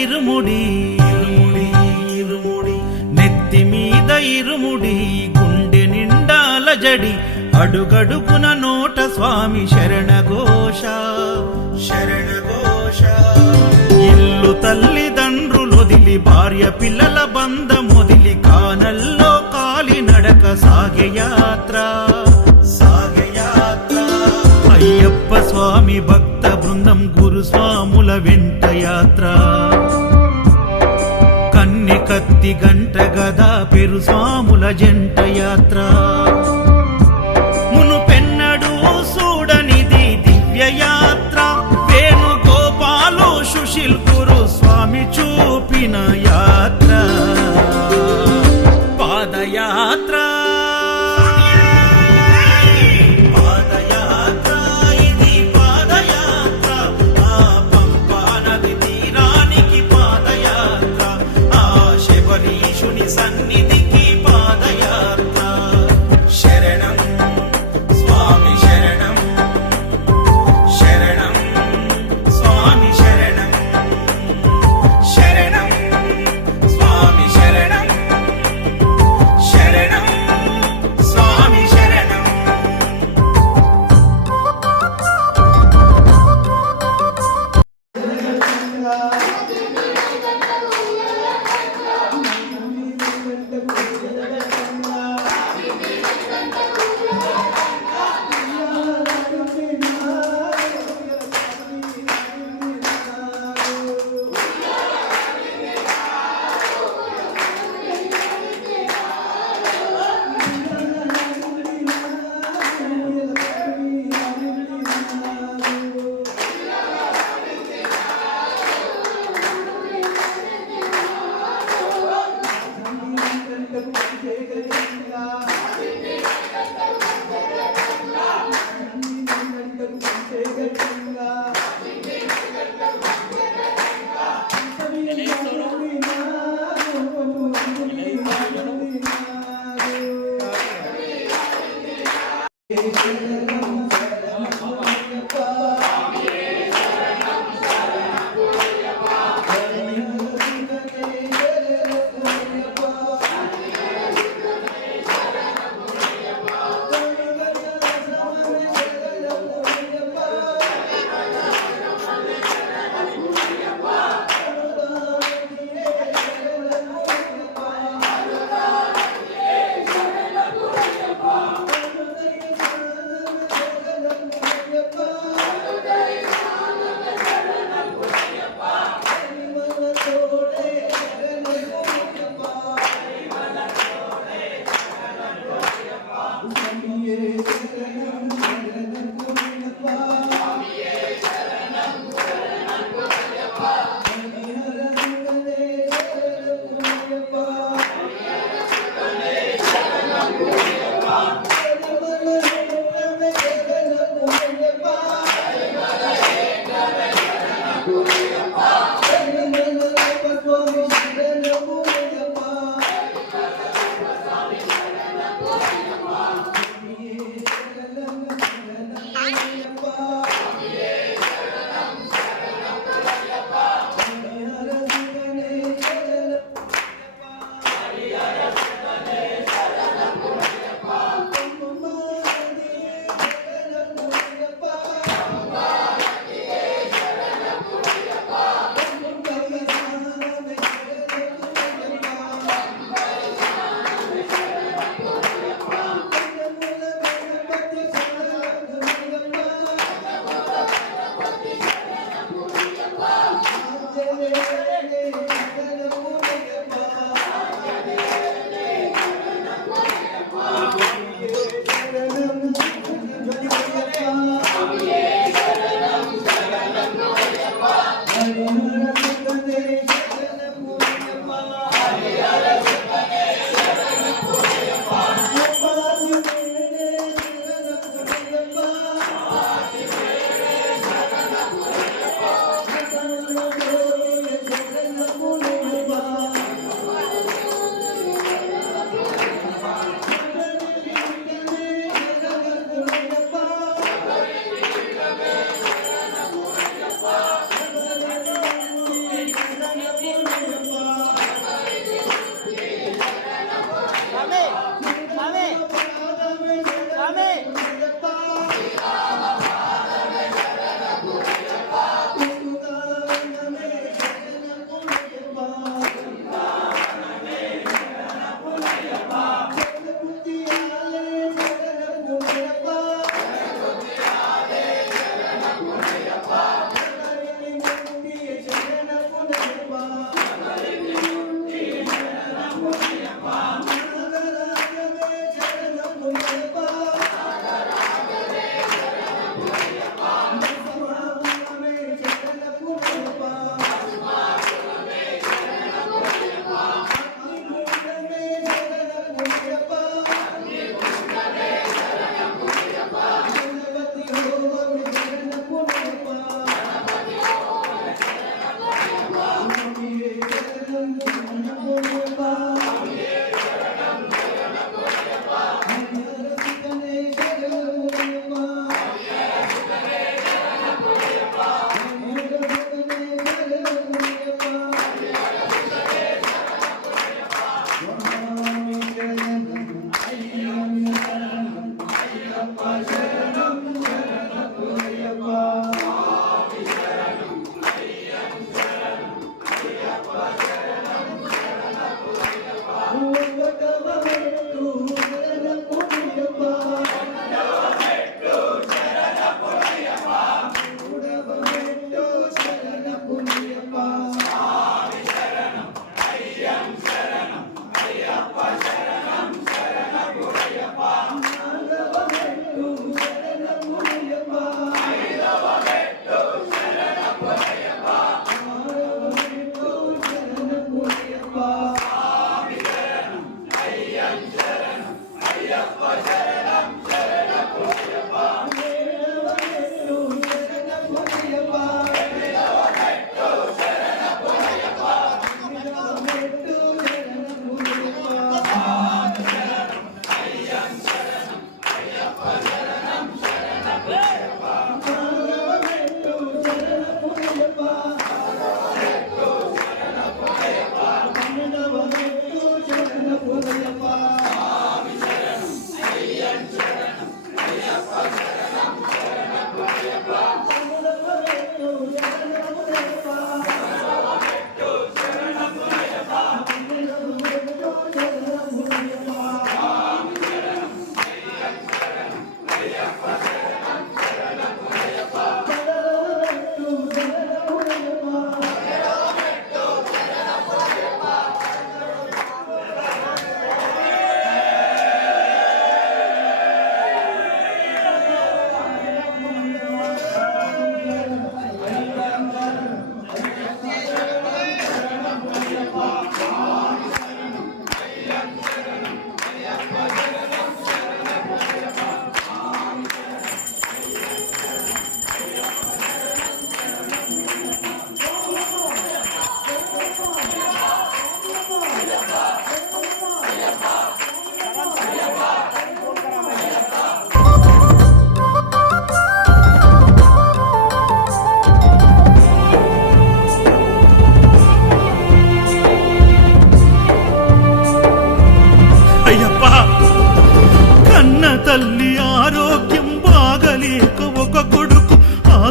ఇరుముడి ఇరుముడి నెత్తి మీద ఇరుముడి గుండె నిండాల జడి అడుగడుగున నోట స్వామి శరణఘోష శరణఘోష ఇల్లు తల్లిదండ్రులొదిలి భార్య పిల్లల బంధమొదిలి కానల్లో కాలి నడక సాగే యాత్ర అయ్యప్ప స్వామి భక్త బృందం గురుస్వాముల వెంట యాత్ర కన్నె కత్తి గంట గదా పెరు స్వాముల జంట యాత్ర మునుపెన్నడూ చూడనిది దివ్య యాత్ర వేణుగోపాలు సుశీల్ గురు స్వామి చూపిన యాత్ర పాదయాత్ర సన్నిధికి పాదయాత్ర శరణం స్వామి శరణం శరణం స్వామి శరణం శరణం స్వామి శరణం శరణం స్వామి శరణం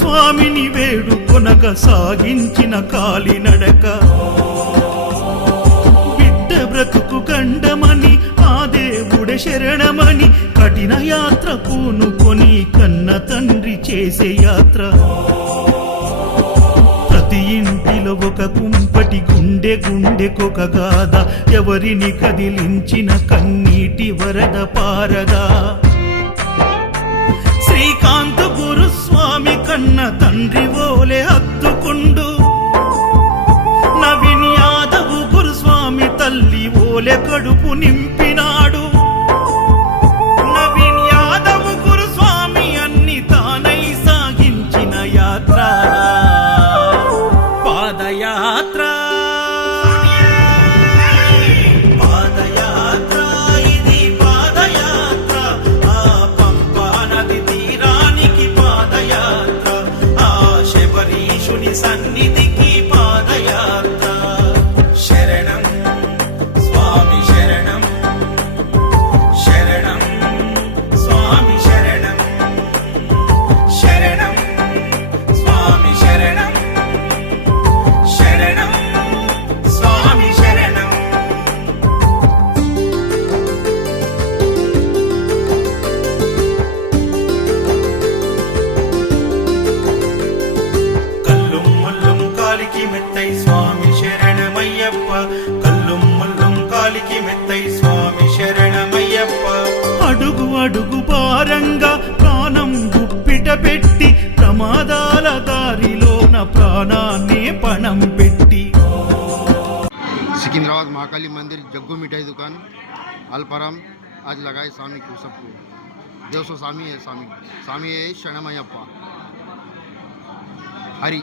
స్వామిని వేడుకొనక సాగించిన కాలినడక బిడ్డ బ్రతుకు గండమని ఆ దేవుడే శరణమని కఠిన యాత్ర పూనుకొని కన్న తండ్రి చేసే యాత్ర ప్రతి ఇంటిలో ఒక కుంపటి గుండె గుండెకొక గాథ ఎవరిని కదిలించిన కన్నీటి వరద పారదా శ్రీకాంత్ గురుస్వామి కన్న తండ్రి ఓలే హత్తుకుండు నవీన్ యాదవ్ గురుస్వామి తల్లి ఓలే కడుపు నింపినాడు నవీన్ యాదవ్ గురుస్వామి అన్ని తానై సాగించిన యాత్ర పాదయాత్ర పాదయాత్ర ఇది పాదయాత్ర ఆ పంపా నది తీరానికి పాదయాత్ర ఆ శబరీషుని సన్నిధికి పాదయాత్ర శరణం స్వామి శరణం శరణం స్వామి శరణం శరణం స్వామి శరణం శరణం స్వామి శరణం కల్లుం ముల్లుం కాలికి మెత్తై స్వామి శరణమయ్యప్ప కల్లుం ముల్లుం కాలికి మెత్తై స్వామి శరణమయ్యప్ప అడుగు అడుగు భారంగా ప్రాణం గుప్పిట పెట్టి ప్రమాదాల దారిలోన ప్రాణాన్ని పణం పెట్టి सिकंदराबाद महाकाली मंदिर जग्गू मिठाई दुकान अल्पाराम आज लगाए स्वामी को सबको देव सो स्वामी है स्वामी स्वामी है शरणमयप्पा हरि।